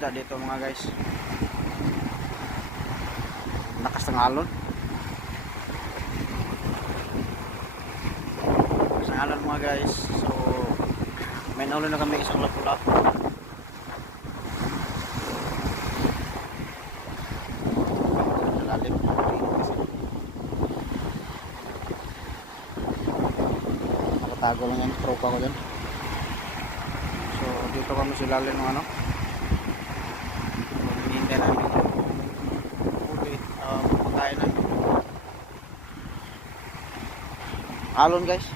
isda dito mga guys. Lakas ng alon. Lakas ng alon mga guys. So may naulo na kami isang lapu-lapu. Lalim. Nakatago lang yan, tropa ko dyan. So dito kami silalim ng ano, hinihintay namin ulit pagkain namin alon guys.